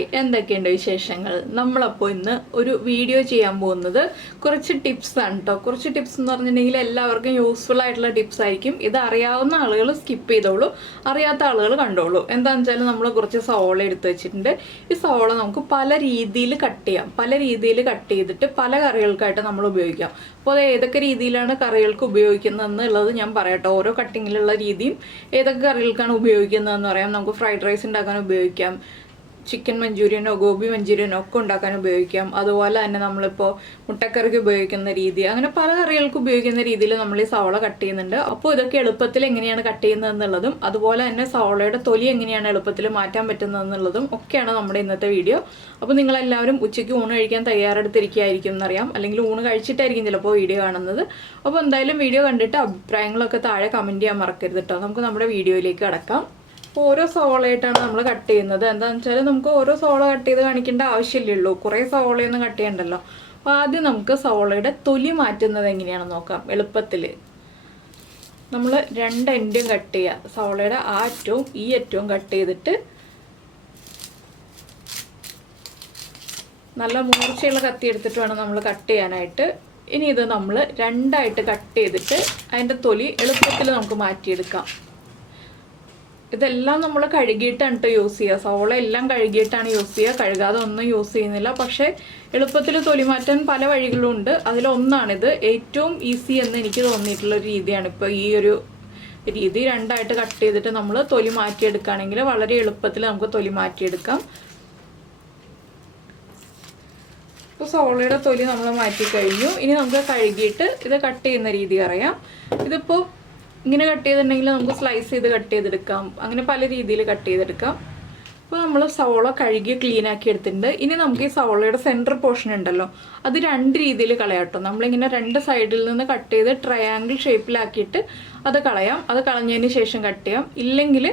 Hi, എന്തൊക്കെയുണ്ട് വിശേഷങ്ങൾ? നമ്മളപ്പോൾ ഇന്ന് ഒരു വീഡിയോ ചെയ്യാൻ പോകുന്നത് കുറച്ച് ടിപ്സ് ആണ് കേട്ടോ. കുറച്ച് ടിപ്സ് എന്ന് പറഞ്ഞിട്ടുണ്ടെങ്കിൽ എല്ലാവർക്കും യൂസ്ഫുൾ ആയിട്ടുള്ള ടിപ്സ് ആയിരിക്കും. ഇത് അറിയാവുന്ന ആളുകൾ സ്കിപ്പ് ചെയ്തോളൂ, അറിയാത്ത ആളുകൾ കണ്ടോളൂ. എന്താണെന്ന് വെച്ചാൽ നമ്മൾ കുറച്ച് സവോള എടുത്ത് വെച്ചിട്ടുണ്ട്. ഈ സവോള നമുക്ക് പല രീതിയിൽ കട്ട് ചെയ്യാം. പല രീതിയിൽ കട്ട് ചെയ്തിട്ട് പല കറികൾക്കായിട്ട് നമ്മൾ ഉപയോഗിക്കാം. അപ്പോൾ അത് ഏതൊക്കെ രീതിയിലാണ് കറികൾക്ക് ഉപയോഗിക്കുന്നതെന്നുള്ളത് ഞാൻ പറയട്ടോ. ഓരോ കട്ടിങ്ങിലുള്ള രീതിയും ഏതൊക്കെ കറികൾക്കാണ് ഉപയോഗിക്കുന്നതെന്ന് പറയാം. നമുക്ക് ഫ്രൈഡ് റൈസ് ഉണ്ടാക്കാൻ ഉപയോഗിക്കാം, ചിക്കൻ മഞ്ചൂരിയനോ ഗോബി മഞ്ചൂരിയനോ ഒക്കെ ഉണ്ടാക്കാൻ ഉപയോഗിക്കാം. അതുപോലെ തന്നെ നമ്മളിപ്പോൾ മുട്ടക്കറിക്ക് ഉപയോഗിക്കുന്ന രീതി, അങ്ങനെ പല കറികൾക്ക് ഉപയോഗിക്കുന്ന രീതിയിൽ നമ്മൾ ഈ സവോള കട്ട് ചെയ്യുന്നുണ്ട്. അപ്പോൾ ഇതൊക്കെ എളുപ്പത്തിൽ എങ്ങനെയാണ് കട്ട് ചെയ്യുന്നതെന്നുള്ളതും അതുപോലെ തന്നെ സവോളയുടെ തൊലി എങ്ങനെയാണ് എളുപ്പത്തിൽ മാറ്റാൻ പറ്റുന്നതെന്നുള്ളതും ഒക്കെയാണ് നമ്മുടെ ഇന്നത്തെ വീഡിയോ. അപ്പോൾ നിങ്ങളെല്ലാവരും ഉച്ചയ്ക്ക് ഊണ് കഴിക്കാൻ തയ്യാറെടുത്തിരിക്കുകയായിരിക്കും എന്നറിയാം, അല്ലെങ്കിൽ ഊണ് കഴിച്ചിട്ടായിരിക്കും ചിലപ്പോൾ വീഡിയോ കാണുന്നത്. അപ്പോൾ എന്തായാലും വീഡിയോ കണ്ടിട്ട് അഭിപ്രായങ്ങളൊക്കെ താഴെ കമൻറ്റ് ചെയ്യാൻ മറക്കരുത് കേട്ടോ. നമുക്ക് നമ്മുടെ വീഡിയോയിലേക്ക് കടക്കാം. ഓരോ സവോളയായിട്ടാണ് നമ്മൾ കട്ട് ചെയ്യുന്നത്. എന്താണെന്ന് വെച്ചാൽ നമുക്ക് ഓരോ സവോള കട്ട് ചെയ്ത് കാണിക്കേണ്ട ആവശ്യമില്ലല്ലോ, കുറേ സവോളയൊന്നും കട്ട് ചെയ്യണ്ടല്ലോ. അപ്പോൾ ആദ്യം നമുക്ക് സവോളയുടെ തൊലി മാറ്റുന്നത് എങ്ങനെയാണെന്ന് നോക്കാം എളുപ്പത്തിൽ. നമ്മൾ രണ്ട് എൻഡും കട്ട് ചെയ്യുക. സവോളയുടെ ആ അറ്റവും ഈ അറ്റവും കട്ട് ചെയ്തിട്ട് നല്ല മൂർച്ചയുള്ള കത്തി എടുത്തിട്ട് വേണം നമ്മൾ കട്ട് ചെയ്യാനായിട്ട്. ഇനി ഇത് നമ്മൾ രണ്ടായിട്ട് കട്ട് ചെയ്തിട്ട് അതിൻ്റെ തൊലി എളുപ്പത്തിൽ നമുക്ക് മാറ്റിയെടുക്കാം. ഇതെല്ലാം നമ്മൾ കഴുകിയിട്ടാണ് കേട്ടോ യൂസ് ചെയ്യുക. സവോള എല്ലാം കഴുകിയിട്ടാണ് യൂസ് ചെയ്യുക, കഴുകാതെ ഒന്നും യൂസ് ചെയ്യുന്നില്ല. പക്ഷേ എളുപ്പത്തിൽ തൊലി മാറ്റാൻ പല വഴികളും ഉണ്ട്. അതിലൊന്നാണിത്. ഏറ്റവും ഈസി എന്ന് എനിക്ക് തോന്നിയിട്ടുള്ള രീതിയാണ് ഇപ്പോൾ ഈ ഒരു രീതി. രണ്ടായിട്ട് കട്ട് ചെയ്തിട്ട് നമ്മൾ തൊലി മാറ്റിയെടുക്കുകയാണെങ്കിൽ വളരെ എളുപ്പത്തിൽ നമുക്ക് തൊലി മാറ്റിയെടുക്കാം. ഇപ്പോൾ സവോളയുടെ തൊലി നമ്മൾ മാറ്റി കഴിഞ്ഞു. ഇനി നമുക്ക് കഴുകിയിട്ട് ഇത് കട്ട് ചെയ്യുന്ന രീതി അറിയാം. ഇതിപ്പോൾ ഇങ്ങനെ കട്ട് ചെയ്തിട്ടുണ്ടെങ്കിൽ നമുക്ക് സ്ലൈസ് ചെയ്ത് കട്ട് ചെയ്തെടുക്കാം, അങ്ങനെ പല രീതിയിൽ കട്ട് ചെയ്തെടുക്കാം. അപ്പോൾ നമ്മൾ സവോള കഴുകി ക്ലീൻ ആക്കി എടുത്തിട്ടുണ്ട്. ഇനി നമുക്ക് ഈ സവോളയുടെ സെൻറ്റർ പോർഷൻ ഉണ്ടല്ലോ, അത് രണ്ട് രീതിയിൽ കളയാം കേട്ടോ. നമ്മളിങ്ങനെ രണ്ട് സൈഡിൽ നിന്ന് കട്ട് ചെയ്ത് ട്രയാങ്കിൾ ഷേപ്പിലാക്കിയിട്ട് അത് കളയാം. അത് കളഞ്ഞതിന് ശേഷം കട്ട് ചെയ്യാം. ഇല്ലെങ്കിൽ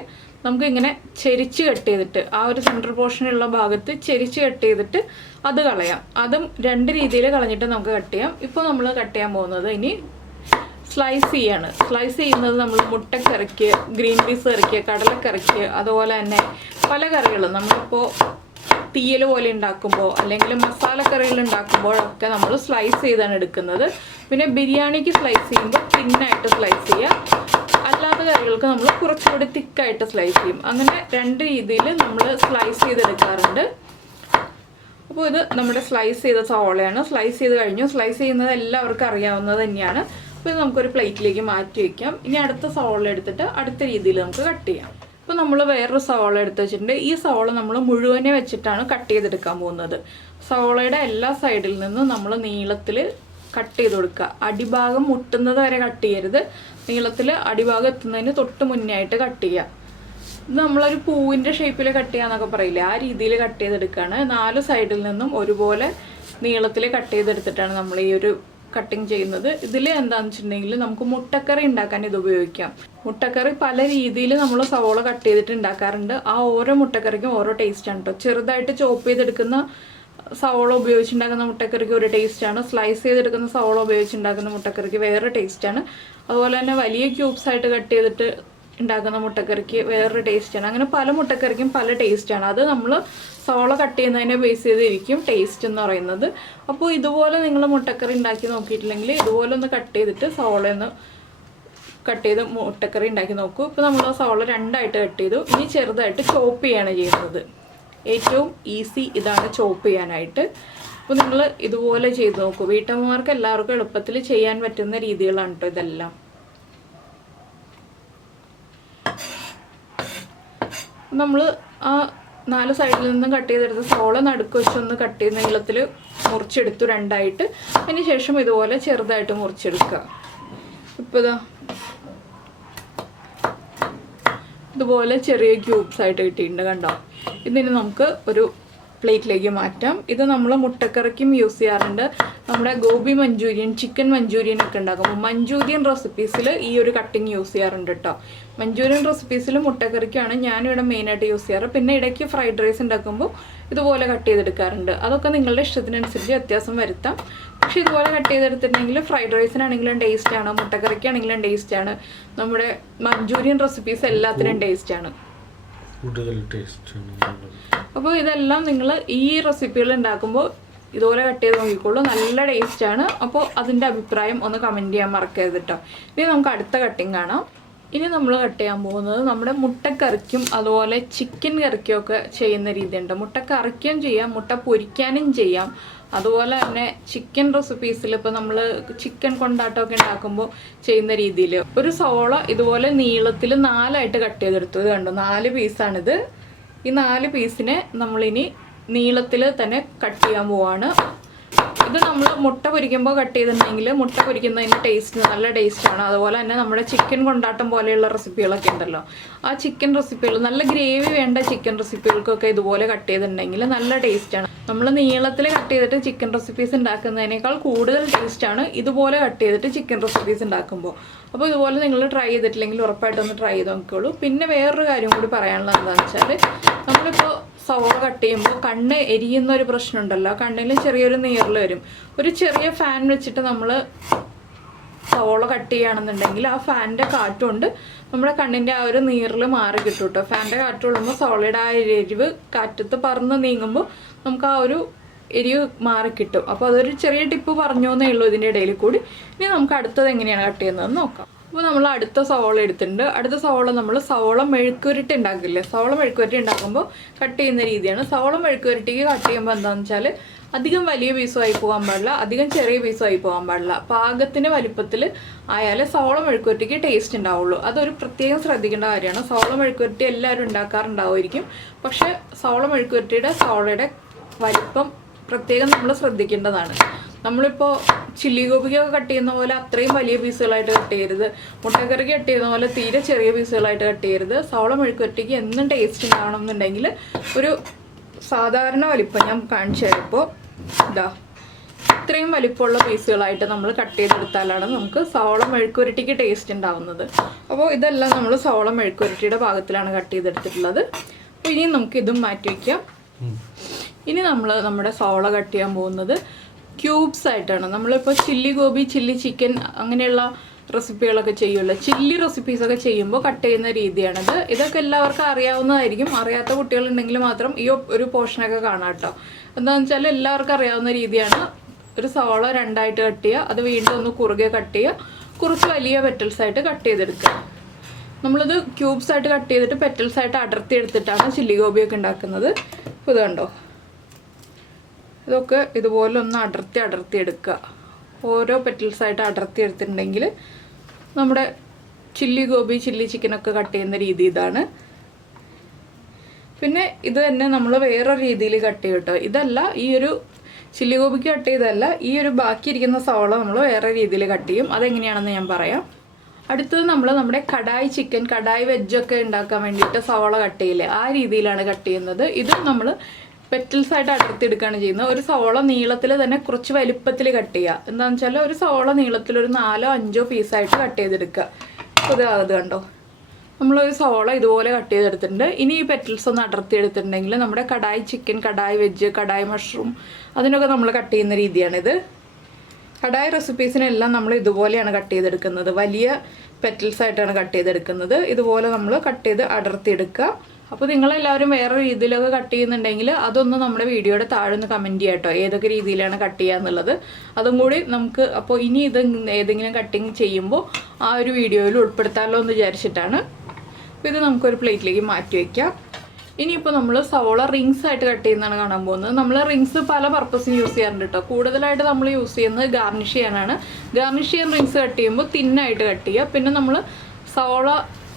നമുക്കിങ്ങനെ ചെരിച്ച് കട്ട് ചെയ്തിട്ട് ആ ഒരു സെൻറ്റർ പോർഷനുള്ള ഭാഗത്ത് ചെരിച്ച് കട്ട് ചെയ്തിട്ട് അത് കളയാം. അതും രണ്ട് രീതിയിൽ കളഞ്ഞിട്ട് നമുക്ക് കട്ട് ചെയ്യാം. ഇപ്പോൾ നമ്മൾ കട്ട് ചെയ്യാൻ പോകുന്നത് ഇനി സ്ലൈസ് ചെയ്യാണ്. സ്ലൈസ് ചെയ്യുന്നത് നമ്മൾ മുട്ടക്കറിക്ക്, ഗ്രീൻ പീസ് കറിക്ക്, കടലക്കറിക്ക്, അതുപോലെ തന്നെ പല കറികളും നമ്മളിപ്പോൾ തീയൽ പോലെ ഉണ്ടാക്കുമ്പോൾ അല്ലെങ്കിൽ മസാലക്കറികൾ ഉണ്ടാക്കുമ്പോഴൊക്കെ നമ്മൾ സ്ലൈസ് ചെയ്താണ് എടുക്കുന്നത്. പിന്നെ ബിരിയാണിക്ക് സ്ലൈസ് ചെയ്യുമ്പോൾ തിന്നായിട്ട് സ്ലൈസ് ചെയ്യുക, അല്ലാത്ത കറികൾക്ക് നമ്മൾ കുറച്ചുകൂടി തിക്കായിട്ട് സ്ലൈസ് ചെയ്യും. അങ്ങനെ രണ്ട് രീതിയിൽ നമ്മൾ സ്ലൈസ് ചെയ്തെടുക്കാറുണ്ട്. അപ്പോൾ ഇത് നമ്മുടെ സ്ലൈസ് ചെയ്ത സവോളയാണ്. സ്ലൈസ് ചെയ്ത് കഴിഞ്ഞു. സ്ലൈസ് ചെയ്യുന്നത് എല്ലാവർക്കും അറിയാവുന്നത് തന്നെയാണ്. അപ്പോൾ ഇത് നമുക്കൊരു പ്ലേറ്റിലേക്ക് മാറ്റി വയ്ക്കാം. ഇനി അടുത്ത സവോള എടുത്തിട്ട് അടുത്ത രീതിയിൽ നമുക്ക് കട്ട് ചെയ്യാം. ഇപ്പോൾ നമ്മൾ വേറൊരു സവോള എടുത്ത് വെച്ചിട്ടുണ്ട്. ഈ സവോള നമ്മൾ മുഴുവനെ വെച്ചിട്ടാണ് കട്ട് ചെയ്തെടുക്കാൻ പോകുന്നത്. സവോളയുടെ എല്ലാ സൈഡിൽ നിന്നും നമ്മൾ നീളത്തിൽ കട്ട് ചെയ്ത് കൊടുക്കുക. അടിഭാഗം മുട്ടുന്നത് വരെ കട്ട് ചെയ്യരുത്. നീളത്തിൽ അടിഭാഗം എത്തുന്നതിന് തൊട്ട് മുന്നേ ആയിട്ട് കട്ട് ചെയ്യുക. ഇത് നമ്മളൊരു പൂവിൻ്റെ ഷേപ്പിൽ കട്ട് ചെയ്യാന്നൊക്കെ പറയില്ലേ, ആ രീതിയിൽ കട്ട് ചെയ്തെടുക്കുകയാണ്. 4 സൈഡിൽ നിന്നും ഒരുപോലെ നീളത്തിൽ കട്ട് ചെയ്തെടുത്തിട്ടാണ് നമ്മൾ ഈ ഒരു കട്ടിങ് ചെയ്യുന്നത്. ഇതിൽ എന്താണെന്ന് വെച്ചിട്ടുണ്ടെങ്കിൽ നമുക്ക് മുട്ടക്കറി ഉണ്ടാക്കാൻ ഇത് ഉപയോഗിക്കാം. മുട്ടക്കറി പല രീതിയിൽ നമ്മൾ സവോള കട്ട് ചെയ്തിട്ട് ഉണ്ടാക്കാറുണ്ട്. ആ ഓരോ മുട്ടക്കറിക്കും ഓരോ ടേസ്റ്റാണ് കേട്ടോ. ചെറുതായിട്ട് ചോപ്പ് ചെയ്തെടുക്കുന്ന സവോള ഉപയോഗിച്ചുണ്ടാക്കുന്ന മുട്ടക്കറിക്ക് ഒരു ടേസ്റ്റാണ്. സ്ലൈസ് ചെയ്തെടുക്കുന്ന സവോള ഉപയോഗിച്ചുണ്ടാക്കുന്ന മുട്ടക്കറിക്ക് വേറെ ടേസ്റ്റാണ്. അതുപോലെ തന്നെ വലിയ ക്യൂബ്സ് ആയിട്ട് കട്ട് ചെയ്തിട്ട് ഉണ്ടാക്കുന്ന മുട്ടക്കറിക്ക് വേറൊരു ടേസ്റ്റാണ്. അങ്ങനെ പല മുട്ടക്കറിക്കും പല ടേസ്റ്റാണ്. അത് നമ്മൾ സവോള കട്ട് ചെയ്യുന്നതിനെ ബേസ് ചെയ്തിരിക്കും ടേസ്റ്റ് എന്ന് പറയുന്നത്. അപ്പോൾ ഇതുപോലെ നിങ്ങൾ മുട്ടക്കറി ഉണ്ടാക്കി നോക്കിയിട്ടില്ലെങ്കിൽ ഇതുപോലെ ഒന്ന് കട്ട് ചെയ്തിട്ട് സവോളയൊന്ന് കട്ട് ചെയ്ത് മുട്ടക്കറി ഉണ്ടാക്കി നോക്കൂ. ഇപ്പോൾ നമ്മൾ സവോള രണ്ടായിട്ട് കട്ട് ചെയ്തു. ഇനി ചെറുതായിട്ട് ചോപ്പ് ചെയ്യാണ് ചെയ്യുന്നത്. ഏറ്റവും ഈസി ഇതാണ് ചോപ്പ് ചെയ്യാനായിട്ട്. അപ്പോൾ നിങ്ങൾ ഇതുപോലെ ചെയ്ത് നോക്കൂ. വീട്ടമ്മമാർക്ക് എല്ലാവർക്കും എളുപ്പത്തിൽ ചെയ്യാൻ പറ്റുന്ന രീതികളാണ് കേട്ടോ ഇതെല്ലാം. നമ്മൾ ആ 4 സൈഡിൽ നിന്നും കട്ട് ചെയ്തെടുത്ത സവോള നടുക്ക് വെച്ചൊന്ന് കട്ട് ചെയ്ത് നീളത്തിൽ മുറിച്ചെടുത്തു രണ്ടായിട്ട്. അതിന് ശേഷം ഇതുപോലെ ചെറുതായിട്ട് മുറിച്ചെടുക്കുക. ഇപ്പോൾ ഇതുപോലെ ചെറിയ ക്യൂബ്സ് ആയിട്ട് കിട്ടിയിട്ടുണ്ട്, കണ്ടോ. ഇതിന് നമുക്ക് ഒരു പ്ലേറ്റിലേക്ക് മാറ്റാം. ഇത് നമ്മൾ മുട്ടക്കറിക്കും യൂസ് ചെയ്യാറുണ്ട്. നമ്മുടെ ഗോബി മഞ്ചൂരിയൻ, ചിക്കൻ മഞ്ചൂരിയൻ ഒക്കെ ഉണ്ടാക്കുമ്പോൾ മഞ്ചൂരിയൻ റെസിപ്പീസിൽ ഈ ഒരു കട്ടിങ് യൂസ് ചെയ്യാറുണ്ട് കേട്ടോ. മഞ്ചൂരിയൻ റെസിപ്പീസിൽ മുട്ടക്കറിക്കാണ് ഞാനിവിടെ മെയിനായിട്ട് യൂസ് ചെയ്യാറ്. പിന്നെ ഇടയ്ക്ക് ഫ്രൈഡ് റൈസ് ഉണ്ടാക്കുമ്പോൾ ഇതുപോലെ കട്ട് ചെയ്തെടുക്കാറുണ്ട്. അതൊക്കെ നിങ്ങളുടെ ഇഷ്ടത്തിനനുസരിച്ച് വ്യത്യാസം വരുത്താം. പക്ഷേ ഇതുപോലെ കട്ട് ചെയ്തെടുത്തിട്ടുണ്ടെങ്കിൽ ഫ്രൈഡ് റൈസിനാണെങ്കിലും ടേസ്റ്റാണ്, മുട്ടക്കറിക്കാണെങ്കിലും ടേസ്റ്റാണ്, നമ്മുടെ മഞ്ചൂരിയൻ റെസിപ്പീസ് എല്ലാത്തിനും ടേസ്റ്റാണ്. അപ്പോൾ ഇതെല്ലാം നിങ്ങൾ ഈ റെസിപ്പികൾ ഉണ്ടാക്കുമ്പോൾ ഇതുപോലെ കട്ട് ചെയ്ത് നോക്കിക്കോളൂ, നല്ല ടേസ്റ്റാണ്. അപ്പോൾ അതിൻ്റെ അഭിപ്രായം ഒന്ന് കമൻറ്റ് ചെയ്യാൻ മറക്കരുത് കേട്ടോ. ഇനി നമുക്ക് അടുത്ത കട്ടിങ് കാണാം. ഇനി നമ്മൾ കട്ട് ചെയ്യാൻ പോകുന്നത് നമ്മുടെ മുട്ടക്കറിക്കും അതുപോലെ ചിക്കൻ കറിക്കും ഒക്കെ ചെയ്യുന്ന രീതിയുണ്ട്. മുട്ടക്കറിക്കും ചെയ്യാം, മുട്ട പൊരിക്കാനും ചെയ്യാം. അതുപോലെ തന്നെ ചിക്കൻ റെസിപ്പീസിൽ ഇപ്പോൾ നമ്മൾ ചിക്കൻ കൊണ്ടാട്ടമൊക്കെ ഉണ്ടാക്കുമ്പോൾ ചെയ്യുന്ന രീതിയിൽ ഒരു സവോള ഇതുപോലെ നീളത്തിൽ 4ആയിട്ട് കട്ട് ചെയ്തെടുത്തു. ഇത് കണ്ടോ, 4 പീസാണിത്. ഈ 4 പീസിനെ നമ്മളിനി നീളത്തിൽ തന്നെ കട്ട് ചെയ്യാൻ പോവാണ്. ഇത് നമ്മൾ മുട്ട പൊരിക്കുമ്പോൾ കട്ട് ചെയ്തിട്ടുണ്ടെങ്കിൽ മുട്ട പൊരിക്കുന്നതിൻ്റെ ടേസ്റ്റ് നല്ല ടേസ്റ്റാണ്. അതുപോലെ തന്നെ നമ്മുടെ ചിക്കൻ കൊണ്ടാട്ടം പോലെയുള്ള റെസിപ്പികളൊക്കെ ഉണ്ടല്ലോ, ആ ചിക്കൻ റെസിപ്പികൾ നല്ല ഗ്രേവി വേണ്ട ചിക്കൻ റെസിപ്പികൾക്കൊക്കെ ഇതുപോലെ കട്ട് ചെയ്തിട്ടുണ്ടെങ്കിൽ നല്ല ടേസ്റ്റാണ്. നമ്മൾ നീളത്തിൽ കട്ട് ചെയ്തിട്ട് ചിക്കൻ റെസിപ്പീസ് ഉണ്ടാക്കുന്നതിനേക്കാൾ കൂടുതൽ ടേസ്റ്റാണ് ഇതുപോലെ കട്ട് ചെയ്തിട്ട് ചിക്കൻ റെസിപ്പീസ് ഉണ്ടാക്കുമ്പോൾ. അപ്പോൾ ഇതുപോലെ നിങ്ങൾ ട്രൈ ചെയ്തിട്ടില്ലെങ്കിൽ ഉറപ്പായിട്ടൊന്ന് ട്രൈ ചെയ്ത് നോക്കിക്കോളൂ. പിന്നെ വേറൊരു കാര്യം കൂടി പറയാനുള്ളത് എന്താണെന്ന് വെച്ചാൽ, നമ്മളിപ്പോൾ സവോള കട്ട് ചെയ്യുമ്പോൾ കണ്ണ് എരിയുന്ന ഒരു പ്രശ്നമുണ്ടല്ലോ, കണ്ണിൽ ചെറിയൊരു നീറൽ വരും. ഒരു ചെറിയ ഫാൻ വെച്ചിട്ട് നമ്മൾ സവോള കട്ട് ചെയ്യുകയാണെന്നുണ്ടെങ്കിൽ ആ ഫാനിൻ്റെ കാറ്റുകൊണ്ട് നമ്മുടെ കണ്ണിൻ്റെ ആ ഒരു നീറൽ മാറി കിട്ടും കേട്ടോ. ഫാനിൻ്റെ കാറ്റ് കൊള്ളുമ്പോൾ സവോളയുടെ ആ എരിവ് കാറ്റത്ത് പറന്ന് നീങ്ങുമ്പോൾ നമുക്ക് ആ ഒരു എരിവ് മാറിക്കിട്ടും. അപ്പോൾ അതൊരു ചെറിയ ടിപ്പ് പറഞ്ഞു എന്നേ ഉള്ളൂ ഇതിൻ്റെ ഇടയിൽ കൂടി. ഇനി നമുക്ക് അടുത്തത് എങ്ങനെയാണ് കട്ട് ചെയ്യുന്നതെന്ന് നോക്കാം. അപ്പോൾ നമ്മൾ അടുത്ത സവോള എടുത്തിട്ടുണ്ട്. അടുത്ത സവോള നമ്മൾ സവോള മെഴുക്കുവരട്ടി ഉണ്ടാക്കില്ലേ, സവോള മെഴുക്കുവരട്ടി ഉണ്ടാക്കുമ്പോൾ കട്ട് ചെയ്യുന്ന രീതിയാണ്. സവോള മെഴുക്കുവരട്ടിക്ക് കട്ട് ചെയ്യുമ്പോൾ എന്താണെന്ന് വെച്ചാൽ അധികം വലിയ പീസുമായി പോകാൻ പാടില്ല, അധികം ചെറിയ പീസുമായി പോകാൻ പാടില്ല. പാകത്തിന് വലിപ്പത്തിൽ ആയാലേ സവോള മെഴുക്കുവരട്ടിക്ക് ടേസ്റ്റ് ഉണ്ടാവുള്ളൂ. അതൊരു പ്രത്യേകം ശ്രദ്ധിക്കേണ്ട കാര്യമാണ്. സവോള മെഴുക്കുവരട്ടി എല്ലാവരും ഉണ്ടാക്കാറുണ്ടാവുമായിരിക്കും, പക്ഷേ സവോള മെഴുക്കുവരട്ടിയുടെ സവോളയുടെ വലിപ്പം പ്രത്യേകം നമ്മൾ ശ്രദ്ധിക്കേണ്ടതാണ്. നമ്മളിപ്പോൾ ചില്ലി ഗോപിക്കൊക്കെ കട്ട് ചെയ്യുന്ന പോലെ അത്രയും വലിയ പീസുകളായിട്ട് കട്ട് ചെയ്യരുത്. മുട്ടക്കറിക്ക് കട്ട് ചെയ്യുന്ന പോലെ തീരെ ചെറിയ പീസുകളായിട്ട് കട്ട് ചെയ്യരുത്. സവോള മെഴുക്കുവരട്ടിക്ക് എന്നും ടേസ്റ്റ് ഉണ്ടാവണം എന്നുണ്ടെങ്കിൽ ഒരു സാധാരണ വലിപ്പം ഞാൻ കാണിച്ചു തരാം. ഇപ്പോൾ ഇതാ ഇത്രയും വലിപ്പമുള്ള പീസുകളായിട്ട് നമ്മൾ കട്ട് ചെയ്തെടുത്താലാണ് നമുക്ക് സവോള മെഴുക്കുവരട്ടിക്ക് ടേസ്റ്റ് ഉണ്ടാവുന്നത്. അപ്പോൾ ഇതെല്ലാം നമ്മൾ സവോള മെഴുക്കുവരട്ടിയുടെ ഭാഗത്തിലാണ് കട്ട് ചെയ്തെടുത്തിട്ടുള്ളത്. അപ്പോൾ ഇനി നമുക്ക് ഇതും മാറ്റി വയ്ക്കാം. ഇനി നമ്മൾ നമ്മുടെ സവോള കട്ട് ചെയ്യാൻ പോകുന്നത് ക്യൂബ്സ് ആയിട്ടാണ്. നമ്മളിപ്പോൾ ചില്ലി ഗോബി, ചില്ലി ചിക്കൻ അങ്ങനെയുള്ള റെസിപ്പികളൊക്കെ ചെയ്യുമല്ലോ, ചില്ലി റെസിപ്പീസൊക്കെ ചെയ്യുമ്പോൾ കട്ട് ചെയ്യുന്ന രീതിയാണിത്. ഇതൊക്കെ എല്ലാവർക്കും അറിയാവുന്നതായിരിക്കും. അറിയാത്ത കുട്ടികളുണ്ടെങ്കിൽ മാത്രം ഈ ഒരു പോർഷനൊക്കെ കാണാം കേട്ടോ. എന്താണെന്ന് വെച്ചാൽ എല്ലാവർക്കും അറിയാവുന്ന രീതിയാണ്. ഒരു സവോള 2ആയിട്ട് കട്ട് ചെയ്യുക, അത് വീണ്ടും ഒന്ന് കുറുകെ കട്ട് ചെയ്യുക, കുറച്ച് വലിയ പെറ്റൽസായിട്ട് കട്ട് ചെയ്തെടുക്കുക. നമ്മളിത് ക്യൂബ്സായിട്ട് കട്ട് ചെയ്തിട്ട് പെറ്റൽസായിട്ട് അടർത്തി എടുത്തിട്ടാണ് ചില്ലി ഗോബിയൊക്കെ ഉണ്ടാക്കുന്നത്. ഇപ്പോൾ ഇത് കണ്ടോ, ഇതൊക്കെ ഇതുപോലെ ഒന്ന് അടർത്തി എടുക്കുക. ഓരോ പെറ്റൽസായിട്ട് അടർത്തി എടുത്തിട്ടുണ്ടെങ്കിൽ നമ്മുടെ ചില്ലി ഗോബി, ചില്ലി ചിക്കനൊക്കെ കട്ട് ചെയ്യുന്ന രീതി ഇതാണ്. പിന്നെ ഇത് തന്നെ നമ്മൾ വേറൊരു രീതിയിൽ കട്ട് ചെയ്യും കേട്ടോ. ഇതല്ല, ഈ ഒരു ചില്ലി ഗോബിക്ക് കട്ട് ചെയ്തതല്ല, ഈ ഒരു ബാക്കിയിരിക്കുന്ന സവോള നമ്മൾ വേറെ രീതിയിൽ കട്ട് ചെയ്യും. അതെങ്ങനെയാണെന്ന് ഞാൻ പറയാം. അടുത്തത് നമ്മൾ നമ്മുടെ കടായി ചിക്കൻ, കടായി വെജൊക്കെ ഉണ്ടാക്കാൻ വേണ്ടിയിട്ട് സവോള കട്ട് ചെയ്യില്ലേ, ആ രീതിയിലാണ് കട്ട് ചെയ്യുന്നത്. ഇത് നമ്മൾ പെറ്റൽസായിട്ട് അടർത്തിയെടുക്കുകയാണ് ചെയ്യുന്നത്. ഒരു സവോള നീളത്തിൽ തന്നെ കുറച്ച് വലിപ്പത്തിൽ കട്ട് ചെയ്യുക. എന്താണെന്ന് വെച്ചാൽ ഒരു സവോള നീളത്തിൽ ഒരു 4-5 പീസായിട്ട് കട്ട് ചെയ്തെടുക്കുക. അത് കണ്ടോ, നമ്മളൊരു സവോള ഇതുപോലെ കട്ട് ചെയ്തെടുത്തിട്ടുണ്ട്. ഇനി ഈ പെറ്റൽസ് ഒന്ന് അടർത്തിയെടുത്തിട്ടുണ്ടെങ്കിൽ നമ്മുടെ kadai chicken, kadai veg, kadai mushroom അതിനൊക്കെ നമ്മൾ കട്ട് ചെയ്യുന്ന രീതിയാണിത്. കടായി റെസിപ്പീസിനെല്ലാം നമ്മൾ ഇതുപോലെയാണ് കട്ട് ചെയ്തെടുക്കുന്നത്. വലിയ പെറ്റൽസായിട്ടാണ് കട്ട് ചെയ്തെടുക്കുന്നത്. ഇതുപോലെ നമ്മൾ കട്ട് ചെയ്ത് അടർത്തിയെടുക്കുക. അപ്പോൾ നിങ്ങളെല്ലാവരും വേറെ രീതിയിലൊക്കെ കട്ട് ചെയ്യുന്നുണ്ടെങ്കിൽ അതൊന്ന് നമ്മുടെ വീഡിയോയുടെ താഴെ ഒന്ന് കമൻറ്റ് ചെയ്യാം കേട്ടോ, ഏതൊക്കെ രീതിയിലാണ് കട്ട് ചെയ്യുക എന്നുള്ളത്. അതും കൂടി നമുക്ക് അപ്പോൾ ഇനി ഇത് ഏതെങ്കിലും കട്ടിങ് ചെയ്യുമ്പോൾ ആ ഒരു വീഡിയോയിൽ ഉൾപ്പെടുത്താമല്ലോ എന്ന് വിചാരിച്ചിട്ടാണ്. അപ്പോൾ ഇത് നമുക്കൊരു പ്ലേറ്റിലേക്ക് മാറ്റി വയ്ക്കാം. ഇനിയിപ്പോൾ നമ്മൾ സവോള റിങ്സ് ആയിട്ട് കട്ട് ചെയ്യുന്നതാണ് കാണാൻ പോകുന്നത്. നമ്മൾ റിങ്സ് പല പർപ്പസിന് യൂസ് ചെയ്യാറുണ്ട് കേട്ടോ. കൂടുതലായിട്ട് നമ്മൾ യൂസ് ചെയ്യുന്നത് ഗാർണിഷ് ചെയ്യാനാണ്. ഗാർണിഷ് ചെയ്യാൻ റിങ്സ് കട്ട് ചെയ്യുമ്പോൾ തിന്നായിട്ട് കട്ട് ചെയ്യുക. പിന്നെ നമ്മൾ സവോള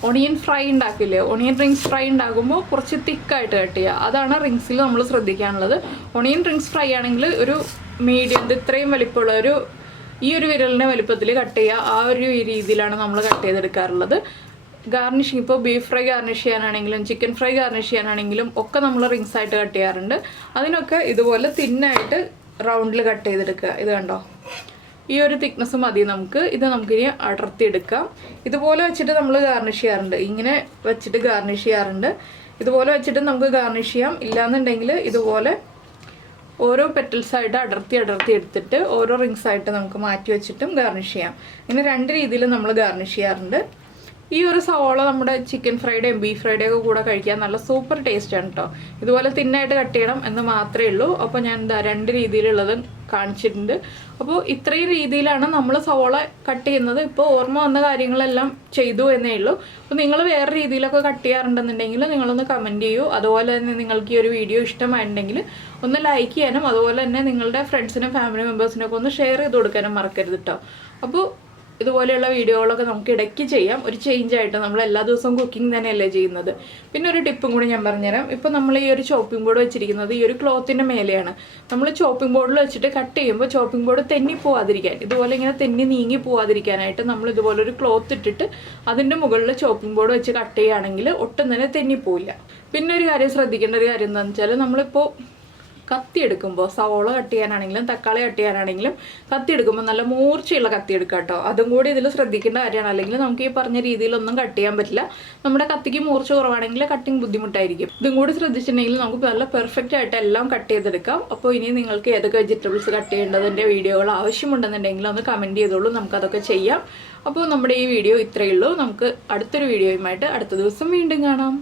ഒണിയൻ ഫ്രൈ ഉണ്ടാക്കില്ലേ, ഒണിയൻ റിങ്സ് ഫ്രൈ ഉണ്ടാക്കുമ്പോൾ കുറച്ച് തിക്കായിട്ട് കട്ട് ചെയ്യുക. അതാണ് റിങ്സിൽ നമ്മൾ ശ്രദ്ധിക്കാനുള്ളത്. ഒണിയൻ റിങ്സ് ഫ്രൈ ആണെങ്കിൽ ഒരു മീഡിയം, ഇത്രയും വലിപ്പമുള്ള ഈ ഒരു വിരലിൻ്റെ വലിപ്പത്തിൽ കട്ട് ചെയ്യുക. ആ ഒരു രീതിയിലാണ് നമ്മൾ കട്ട് ചെയ്തെടുക്കാറുള്ളത്. ഗാർണിഷിങ് ഇപ്പോൾ ബീഫ് ഫ്രൈ ഗാർണിഷ് ചെയ്യാനാണെങ്കിലും ചിക്കൻ ഫ്രൈ ഗാർണിഷ് ചെയ്യാനാണെങ്കിലും ഒക്കെ നമ്മൾ റിങ്സ് ആയിട്ട് കട്ട് ചെയ്യാറുണ്ട്. അതിനൊക്കെ ഇതുപോലെ തിന്നായിട്ട് റൗണ്ടിൽ കട്ട് ചെയ്തെടുക്കുക. ഇത് കണ്ടോ, ഈ ഒരു തിക്നെസ് മതി നമുക്ക്. ഇത് നമുക്കിനി അടർത്തിയെടുക്കാം. ഇതുപോലെ വെച്ചിട്ട് നമ്മൾ ഗാർണിഷ് ചെയ്യാറുണ്ട്. ഇങ്ങനെ വെച്ചിട്ട് ഗാർണിഷ് ചെയ്യാറുണ്ട്. ഇതുപോലെ വെച്ചിട്ട് നമുക്ക് ഗാർണിഷ് ചെയ്യാം. ഇല്ലാന്നുണ്ടെങ്കിൽ ഇതുപോലെ ഓരോ പെറ്റൽസായിട്ട് അടർത്തി എടുത്തിട്ട് ഓരോ റിങ്സായിട്ട് നമുക്ക് മാറ്റി വെച്ചിട്ടും ഗാർണിഷ് ചെയ്യാം. ഇങ്ങനെ 2 രീതിയിൽ നമ്മൾ ഗാർണിഷ് ചെയ്യാറുണ്ട്. ഈ ഒരു സവോള നമ്മുടെ ചിക്കൻ ഫ്രൈഡേയും ബീഫ് ഫ്രൈഡേയും ഒക്കെ കൂടെ കഴിക്കാൻ നല്ല സൂപ്പർ ടേസ്റ്റാണ് കേട്ടോ. ഇതുപോലെ തിന്നായിട്ട് കട്ട് ചെയ്യണം എന്ന് മാത്രമേ ഉള്ളൂ. അപ്പോൾ ഞാൻ എന്താ 2 രീതിയിലുള്ളത് കാണിച്ചിട്ടുണ്ട്. അപ്പോൾ ഇത്രയും രീതിയിലാണ് നമ്മൾ സവോള കട്ട് ചെയ്യുന്നത്. ഇപ്പോൾ ഓർമ്മ വന്ന കാര്യങ്ങളെല്ലാം ചെയ്തു എന്നേ ഉള്ളൂ. അപ്പോൾ നിങ്ങൾ വേറെ രീതിയിലൊക്കെ കട്ട് ചെയ്യാറുണ്ടെന്നുണ്ടെങ്കിൽ നിങ്ങളൊന്ന് കമൻറ്റ് ചെയ്യൂ. അതുപോലെ തന്നെ നിങ്ങൾക്ക് ഈ ഒരു വീഡിയോ ഇഷ്ടമായിട്ടുണ്ടെങ്കിൽ ഒന്ന് ലൈക്ക് ചെയ്യാനും അതുപോലെ തന്നെ നിങ്ങളുടെ ഫ്രണ്ട്സിനും ഫാമിലി മെമ്പേഴ്സിനൊക്കെ ഒന്ന് ഷെയർ ചെയ്ത് കൊടുക്കാനും മറക്കരുത് കേട്ടോ. അപ്പോൾ ഇതുപോലെയുള്ള വീഡിയോകളൊക്കെ നമുക്ക് ഇടയ്ക്ക് ചെയ്യാം, ഒരു ചേഞ്ച് ആയിട്ട്. നമ്മൾ എല്ലാ ദിവസവും കുക്കിംഗ് തന്നെയല്ലേ ചെയ്യുന്നത്. പിന്നെ ഒരു ടിപ്പും കൂടി ഞാൻ പറഞ്ഞുതരാം. ഇപ്പോൾ നമ്മൾ ഈ ഒരു ചോപ്പിംഗ് ബോർഡ് വെച്ചിരിക്കുന്നത് ഈ ഒരു ക്ലോത്തിൻ്റെ മേലെയാണ്. നമ്മൾ ചോപ്പിംഗ് ബോർഡിൽ വെച്ചിട്ട് കട്ട് ചെയ്യുമ്പോൾ ചോപ്പിംഗ് ബോർഡ് തെന്നി പോവാതിരിക്കാൻ, ഇതുപോലെ ഇങ്ങനെ തെന്നി നീങ്ങി പോവാതിരിക്കാനായിട്ട് നമ്മൾ ഇതുപോലൊരു ക്ലോത്ത് ഇട്ടിട്ട് അതിൻ്റെ മുകളിൽ ചോപ്പിംഗ് ബോർഡ് വെച്ച് കട്ട് ചെയ്യുകയാണെങ്കിൽ ഒട്ടും തന്നെ തെന്നിപ്പോവില്ല. പിന്നെ ഒരു കാര്യം ശ്രദ്ധിക്കേണ്ട ഒരു കാര്യം എന്താണെന്ന് വെച്ചാൽ, നമ്മളിപ്പോൾ കത്തി എടുക്കുമ്പോൾ സവോള കട്ട് ചെയ്യാനാണെങ്കിലും തക്കാളി കട്ട് ചെയ്യാനാണെങ്കിലും കത്തി എടുക്കുമ്പോൾ നല്ല മൂർച്ചയുള്ള കത്തി എടുക്കുക കേട്ടോ. അതും കൂടി ഇതിൽ ശ്രദ്ധിക്കേണ്ട കാര്യമാണ്. അല്ലെങ്കിൽ നമുക്ക് ഈ പറഞ്ഞ രീതിയിലൊന്നും കട്ട് ചെയ്യാൻ പറ്റില്ല. നമ്മുടെ കത്തിക്ക് മൂർച്ച കുറവാണെങ്കിൽ കട്ടിങ് ബുദ്ധിമുട്ടായിരിക്കും. ഇതും കൂടി ശ്രദ്ധിച്ചിട്ടുണ്ടെങ്കിൽ നമുക്ക് നല്ല പെർഫെക്റ്റ് ആയിട്ട് എല്ലാം കട്ട് ചെയ്തെടുക്കാം. അപ്പോൾ ഇനി നിങ്ങൾക്ക് ഏതൊക്കെ വെജിറ്റബിൾസ് കട്ട് ചെയ്യേണ്ടതിൻ്റെ വീഡിയോകൾ ആവശ്യമുണ്ടെന്നുണ്ടെങ്കിൽ ഒന്ന് കമൻറ്റ് ചെയ്തോളൂ, നമുക്കതൊക്കെ ചെയ്യാം. അപ്പോൾ നമ്മുടെ ഈ വീഡിയോ ഇത്രയേ ഉള്ളൂ. നമുക്ക് അടുത്തൊരു വീഡിയോയുമായിട്ട് അടുത്ത ദിവസം വീണ്ടും കാണാം.